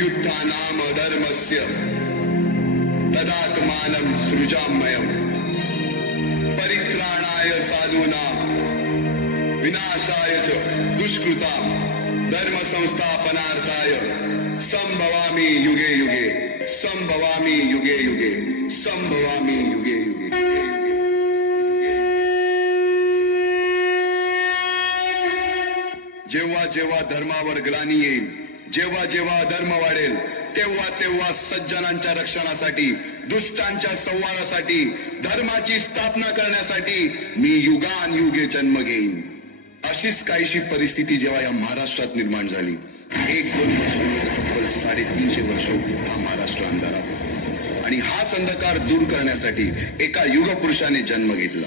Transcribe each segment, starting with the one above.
अभ्युत्थानाम अधर्मस्य तदात्मानं सृजाम्यहम् परित्राणाय साधूनां विनाशाय च दुष्कृतां धर्म संस्थापनार्थाय संभवामि युगे युगे संभवामि युगे युगे संभवामि युगे युगे. जेव्हा जेव्हा धर्मावर ग्लानी येईल, जेव्हा जेव्हा अधर्म वाढेल, तेव्हा तेव्हा सज्जनांच्या रक्षणासाठी, दुष्टांच्या संहारासाठी, धर्माची स्थापना करण्यासाठी मी युगान युगे जन्म घेईन. अशीच काहीशी परिस्थिती जेव्हा या महाराष्ट्रात निर्माण झाली, 1-2 वर्ष तब्बल 350 वर्ष हा महाराष्ट्र अंधारात, आणि हाच अंधकार दूर करण्यासाठी एका युगपुरुषाने जन्म घेतला.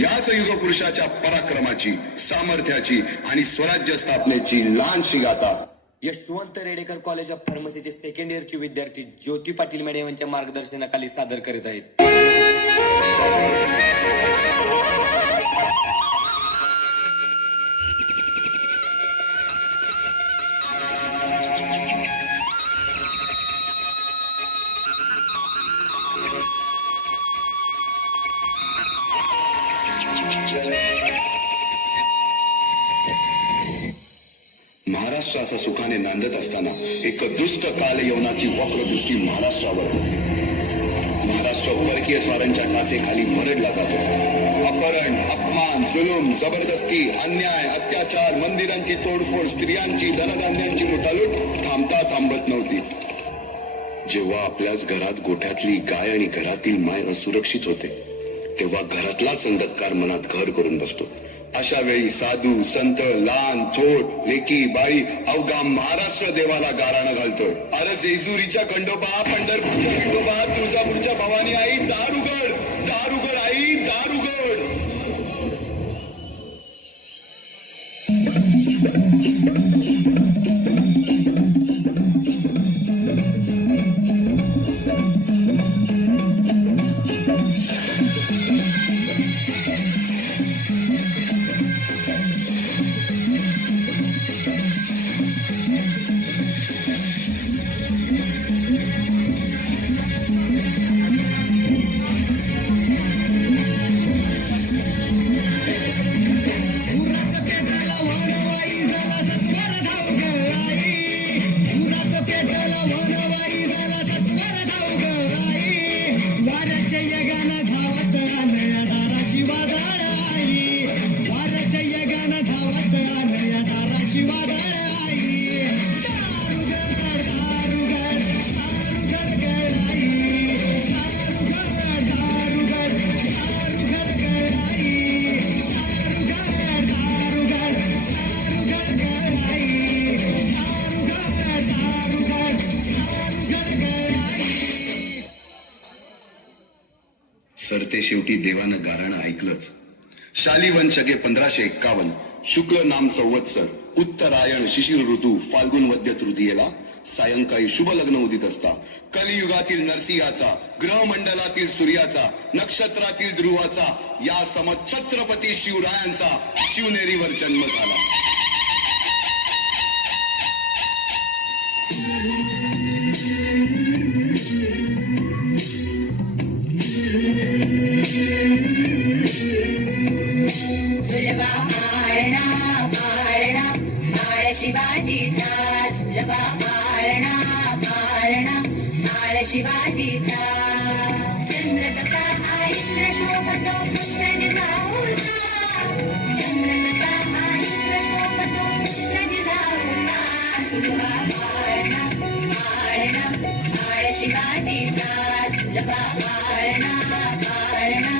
याच युगपुरुषाच्या पराक्रमाची, सामर्थ्याची आणि स्वराज्य स्थापनेची लहानशी गाथा यशवंत रेडेकर कॉलेज ऑफ फार्मसीचे सेकंड इयरचे विद्यार्थी ज्योती पाटील मॅडम यांच्या मार्गदर्शनाखाली सादर करीत आहेत. महाराष्ट्राचा सुखाने नांदत असताना एक दुष्ट काल यवनाची वक्रदृष्टी महाराष्ट्रावर. महाराष्ट्र परकीय स्वारांच्या टाचेखाली भरडला जातो. अपहरण, अपमान, जुलूम, जबरदस्ती, अन्याय, अत्याचार, मंदिरांची तोडफोड, स्त्रियांची, धनधान्यांची लुटालूट थांबत नव्हती. जेव्हा आपल्याच घरात गोठ्यातली गाय आणि घरातील माय असुरक्षित होते, तेव्हा घरातलाच अंधकार मनात घर करून बसतो. अशा वेळी साधू, संत, लहान, थोर, लेकी, बाई अवघा महाराष्ट्र देवाला गाराणं घालतोय. अरे जेजुरीच्या खंडोबा, पंढरपूरच्या खंडोबा, तुळजापूरच्या भवानी आई, दार उघड, दार उघड आई, दार उघड. सरते शेवटी देवानं गाराणं ऐकलंच. शालिवन शके 1551 शुक्ल नाम संवत्सर उत्तरायण शिशिर ऋतू फाल्गुन वद्य तृतीयेला सायंकाळी शुभ लग्न उदित असता कलियुगातील नरसिंहाचा, ग्रहमंडलातील सूर्याचा, नक्षत्रातील ध्रुवाचा, या समछत्रपती शिवरायांचा शिवनेरीवर जन्म झाला. शिवाजीचा झुलवा पाळणा पाळणा माळ शिवाजीचा. चंद्र कसा हा इंद्र शोभतो पुत्र जिजाऊचा. चंद्र कसा हा इंद्र शोभतो पुत्र जिजाऊचा. झुलवा पाळणा पाळणा माळ शिवाजीचा. झुलवा पाळणा पाळणा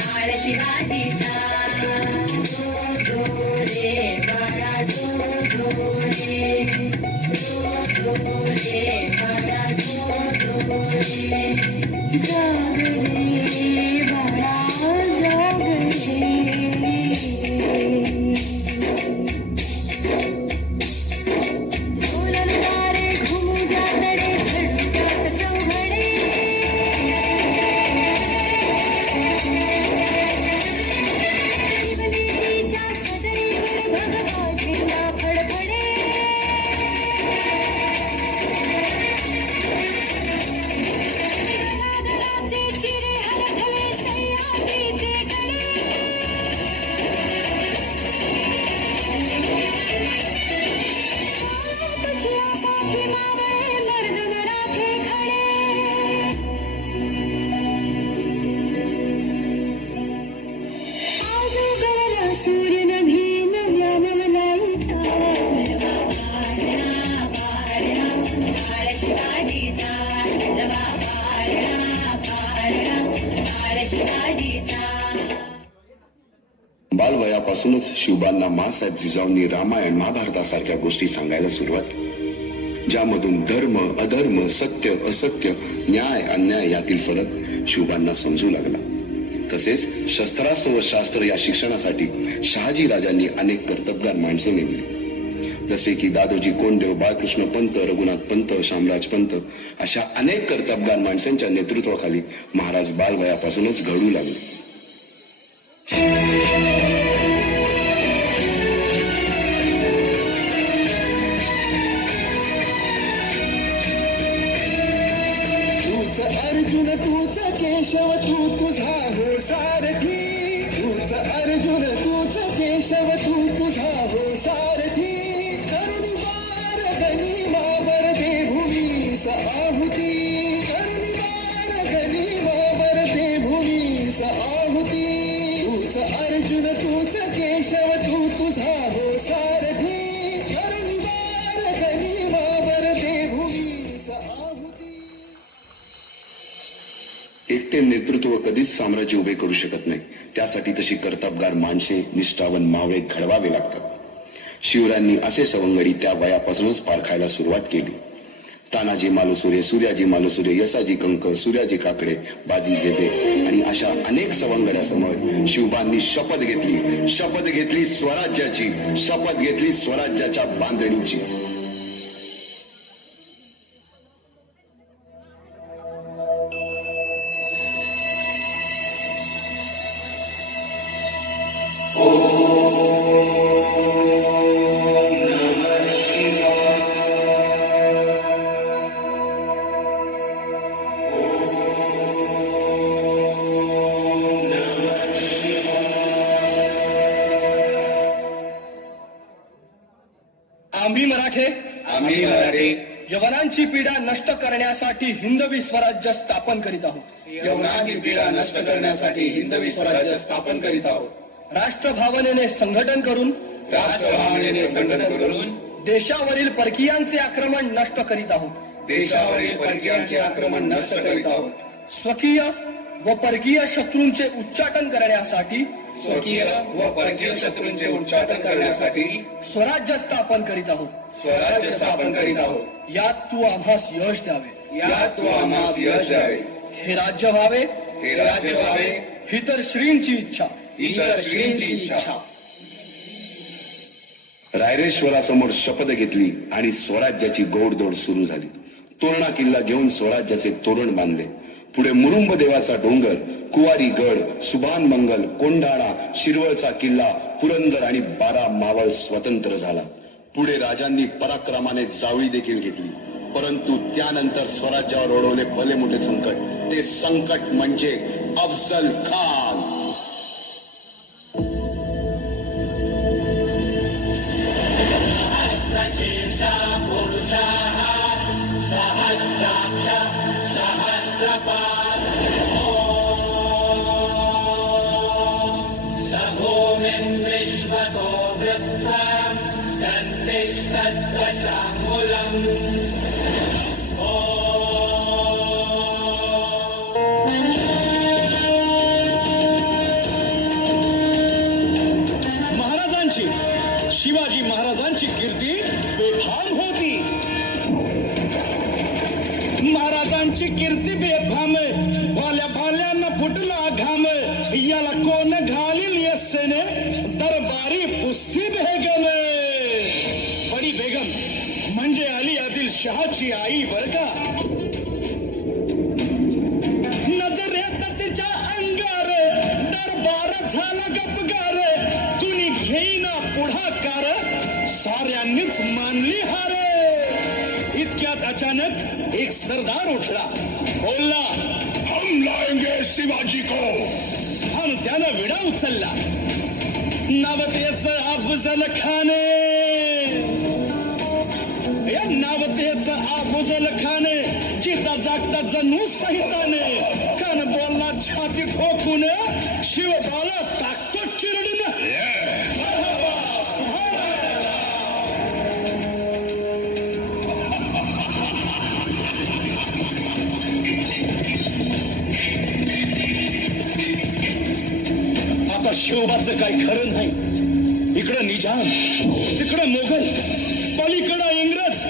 माळ शिवाजीचा. सूर्य नभी नव्यान मनाईचा झुलवा पाळणा पाळणा बाळ शिवाजीचा झुलवा पाळणा पाळणा बाळ शिवाजीचा. बालवयापासूनच शिवबांना माँसाहेब जिजाऊंनी रामायण महाभारतासारख्या गोष्टी सांगायला सुरुवात केली, ज्यामधून धर्म अधर्म सत्य असत्य न्याय अन्याय यातील फरक शिवबांना समजू लागला. तसेच शस्त्रास्त्र व शास्त्र या शिक्षणासाठी शहाजी राजांनी अनेक कर्तबगार माणसे नेमली, जसे की दादोजी कोंडदेव, बाळकृष्ण पंत, रघुनाथ पंत, शामराज पंत अशा अनेक कर्तबगार माणसांच्या नेतृत्वाखाली महाराज बालवयापासूनच घडू लागले. तूच अर्जुन तूच केशव तू तुझा हो सारथी, तूच अर्जुन तूच केशव तू तुझा हो सारथी. करुणी वार गणी मावर दे भूमीस आहुती, करुणी वार गणी मावर दे भूमीस आहुती. तूच अर्जुन तूच केशव तू तुझा हो सारथी, करुणी वार गणी मावर दे भूमीस आहुती. एकटे नेतृत्व कधीच साम्राज्य उभे करू शकत नाही, त्यासाठी तशी कर्तबगार माणसे निष्ठावन मावळे घडवावे लागतात. शिवरायांनी असे सवंगडी त्या वयापासूनच पारखायला सुरुवात केली. तानाजी मालुसरे, सूर्याजी मालुसरे, यसाजी कंक, सूर्याजी काकडे, बाजी जेबे आणि अशा अनेक सवंगड्यासमोर शिवबांनी शपथ घेतली स्वराज्याची, शपथ घेतली स्वराज्याच्या बांधणीची. आम्ही मराठे यवनांची पीडा नष्ट करण्यासाठी हिंदवी स्वराज्य स्थापन करीत आहोत. यवनाची पीडा नष्ट करण्यासाठी हिंदवी स्वराज्य स्थापन करीत आहोत. राष्ट्रभावनेने संघटन करून राष्ट्रभावनेने संघटन करून देशावरील परकीयांचे आक्रमण नष्ट करीत आहोत. देशावरील परकीयांचे आक्रमण नष्ट करीत आहोत. स्वकीय व परकीय शत्रूंचे उच्चाटन करण्यासाठी स्वकीय व परकीय शत्रूंचे उच्चाटन करण्यासाठी स्वराज्य स्थापन करीत आहोत. स्वराज्य स्थापन करीत आहोत. यात तू आम्हास यश द्यावे, यात तू आम्हास यश द्यावे. हे राज्य व्हावे, हे राज्य व्हावे ही तर श्रींची इच्छा, इतर श्रींची इच्छा. रायरेश्वरासमोर शपथ घेतली आणि स्वराज्याची गोडदोड सुरू झाली. तोरणा किल्ला घेऊन स्वराज्याचे तोरण बांधले. पुढे मुरुंब देवाचा डोंगर, कुवारी गड, सुभान मंगल, कोंढाणा, शिरवळचा किल्ला, पुरंदर आणि 12 मावळ स्वतंत्र झाला. पुढे राजांनी पराक्रमाने जावळी देखील घेतली. परंतु त्यानंतर स्वराज्यावर ओढवले भले मोठे संकट. ते संकट म्हणजे अफजल खान. महाराजांची, शिवाजी महाराजांची कीर्ती बेफाम होती. महाराजांची कीर्ती बेफाम, भाल्या भाल्यांना फुटला घाम. याला कोण घालील यस्सेने, दरबारी पुस्ती बेगम. बडी बेगम म्हणजे अली आदिल शहाची आई बर का. नजरेत तिच्या अंगार दरबार झाला गपगार. कुणी घेईना पुढाकार, साऱ्यांनीच मानली हार. इतक्यात अचानक एक सरदार उठला, बोलला, हम लाएंगे शिवाजी को. आणि त्यानं विडा उचलला. नवतेच अफजल खान. या नवतेच अफजल खान जिता जागता जणू सहिताने. कान बोलला छाती ठोकून, शिवबाला टाकतो चिरडून. कोणाचं काही खरं नाही. इकडं निजाम, तिकडं मोगल, पलीकडं इंग्रज.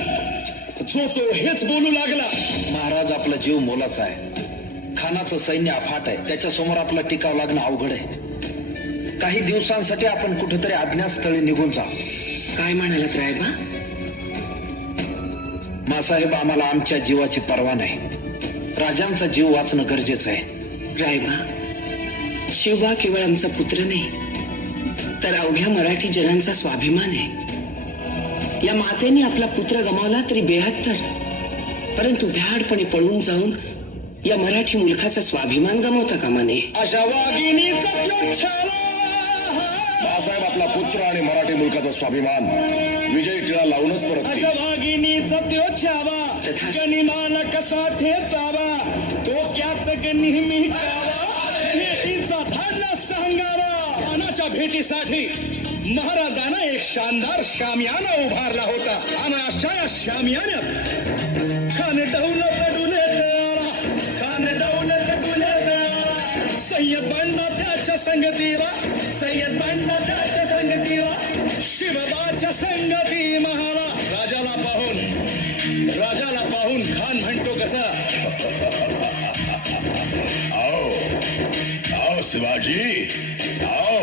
जो तो हेच बोलू लागला. महाराज, आपला जीव मोलाचा आहे. खानाचं सैन्य अफाट आहे. त्याच्या समोर आपला टिकाव लागणं अवघड आहे. काही दिवसांसाठी आपण कुठेतरी अज्ञातस्थळी निघून जा. काय म्हणालात रायबा? मासाहेब, आम्हाला आमच्या जीवाची पर्वा नाही. राजांचा जीव वाचणं गरजेचं आहे. रायबा, शिवबा केवळ आमचा पुत्र नाही, तर अवघ्या मराठी जनांचा स्वाभिमान आहे. या मातेने आपला पुत्र गमावला तरी 72, परंतु भ्याडपणे पळून जाऊन या मराठी मुलखाचा स्वाभिमान गमावता कामा नये. अशा वाघिणीचा तो छावा. बाळासाहेब, आपला पुत्र आणि मराठी मुलकाचा स्वाभिमान विजय टिळा लावूनच परत अशा वाघिणीचा तो छावा. तथास्तु. गनिमान कसा ठेचावा, डोक्यात नेहमी कावा, भेटीचा धाडला सांगावा. खानाच्या भेटीसाठी महाराजांना एक शानदार शामियाना उभारला होता. आणि अशा या शामियान्यात खान दौलत डुलेला, खान दौलत डुलेला. सय्यद बंडा त्याच्या संगतीला, सय्यद बंडा त्याच्या संगतीला, शिवबाच्या संगती महाला. राजाला पाहून खान म्हणतो कसा, आओ शिवाजी, आओ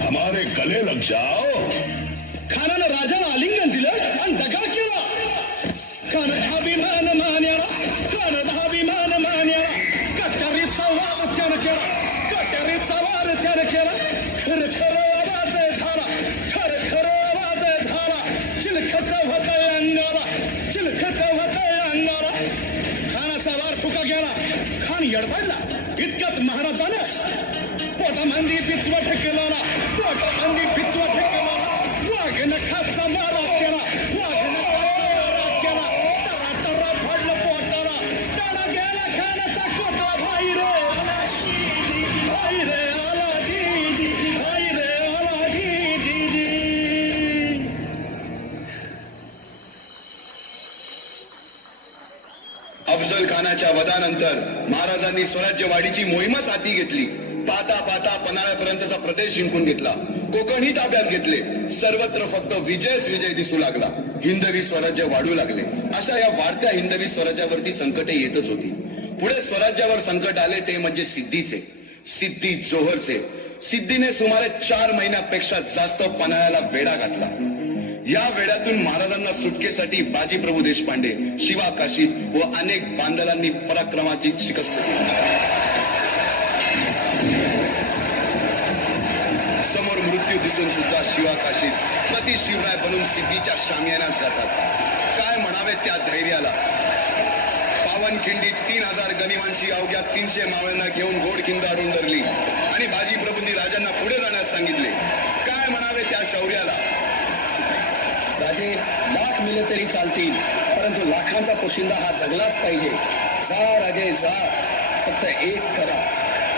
हमारे गले लग जाओ. खानानं राजाला आलिंगन दिलं आणि दगा केला. खान अभिमान मान्याला, खान अभिमान मान्याला. कट्यारीचा वार त्यानं केला, कट्यारीचा वार त्यानं केला. खर खर आवाज झाला, खर खर आवाज झाला. चिलखत होतय अंगाला, चिलखत होतय अंगाला. खानाचा वार फुका गेला. खान यडबडला. इतक्यात महाराजानं पोटामंदी पिचवा ठेकेला, पोटामंदी पिचवा ठेकेला. वाघ नखाचा मारा केला, वाघ नखाचा मारा केला. तरा तरा फाडलं पोटाला, तडा गेला खानाचा कोटा. भाई रे आला जी, भाई रे आला जी, भाई रे आला जी. अफजल खानाच्या वधानंतर महाराजांनी स्वराज्यवाढीची मोहीमच हाती घेतली. पाहता पाहता पन्हाळ्यापर्यंतचा प्रदेश जिंकून घेतला. कोकणही ताब्यात घेतले. सर्वत्र फक्त विजयच विजय दिसू लागला. हिंदवी स्वराज्य वाढू लागले. अशा या वाढत्या हिंदवी स्वराज्यावरती संकटे येतच होती. पुढे स्वराज्यावर संकट आले ते म्हणजे सिद्धीचे, सिद्धी जोहरचे. सिद्धीने सुमारे 4 महिन्यापेक्षा जास्त पन्हाळ्याला वेढा घातला. या वेड्यातून महाराजांना सुटकेसाठी बाजीप्रभू देशपांडे, शिवा काशीद व अनेक बांधलांनी पराक्रमाची शिकस्त केली. समोर मृत्यू दिसून सुद्धा शिवा काशीद प्रति शिवराय बनून सिद्धीच्या शामियानात जातात. काय म्हणावे त्या धैर्याला. पावनखिंडीत 3000 गनिमांशी अवघ्या 300 मावळ्यांना घेऊन गोडखिंड अडून धरली आणि बाजीप्रभूंनी राजांना पुढे जाण्यास सांगितले. काय म्हणावे त्या शौर्याला. राजे लाख मिले तरी चालतील, परंतु लाखांचा पोशिंदा हा जगलाच पाहिजे. जा राजे जा, फक्त एक करा.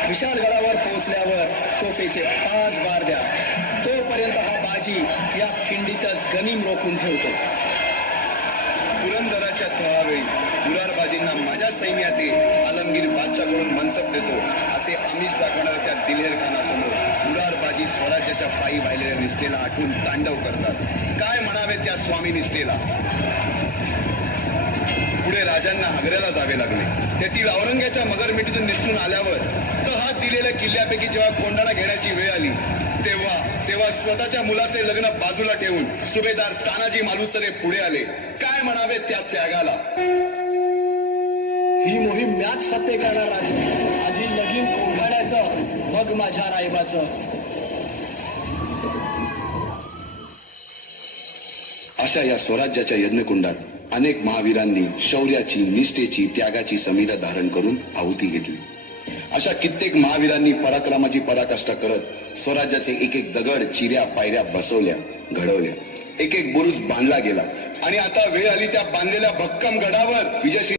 विशाळगडावर पोहोचल्यावर तोफेचे 5 बार द्या. तोपर्यंत हा बाजी या खिंडीतच गनिम रोखून ठेवतो. पुरंदराच्या तहावेळी मुरारबाजींना माझ्या सैन्यात आलमगीर बादशाहकडून मनसब देतो असे आमिष दाखवणाऱ्या त्या दिलेर खानासमोर मुरारबाजी स्वराज्याच्या पायी वाहिलेल्या निष्ठेला आठवून तांडव करतात. काय म्हणावे त्या स्वामी निष्ठेला. पुढे राजांना आग्र्याला जावे लागले. तेथील औरंग्याच्या मगरमिठीतून निसटून आल्यावर तहात दिलेल्या किल्ल्यापैकी जेव्हा कोंडाणा घेण्याची वेळ आली तेव्हा स्वतःच्या मुलाचे लग्न बाजूला ठेवून सुभेदार तानाजी मालुसरे पुढे आले. काय म्हणावे त्या त्यागाला. ही मोहीम मॅच फत्ते करणार राजे. आधी लगीन कोंढाण्याचं, मग माझ्या रायबाचं. अशा या स्वराज्याच्या यज्ञकुंडात अनेक महावीरांनी शौर्याची, निष्ठेची, त्यागाची समिधा धारण करून आहुती घेतली. अशा कित्येक महावीरांनी पराक्रमाची पराकाष्ठा करत स्वराज्याचे एक एक दगड, चिऱ्या, पायऱ्या बसवल्या, घडवल्या. एक एक बुरुज बांधला गेला आणि आता वेळ आली त्या बांधलेल्या भक्कम गडावर विजयश्री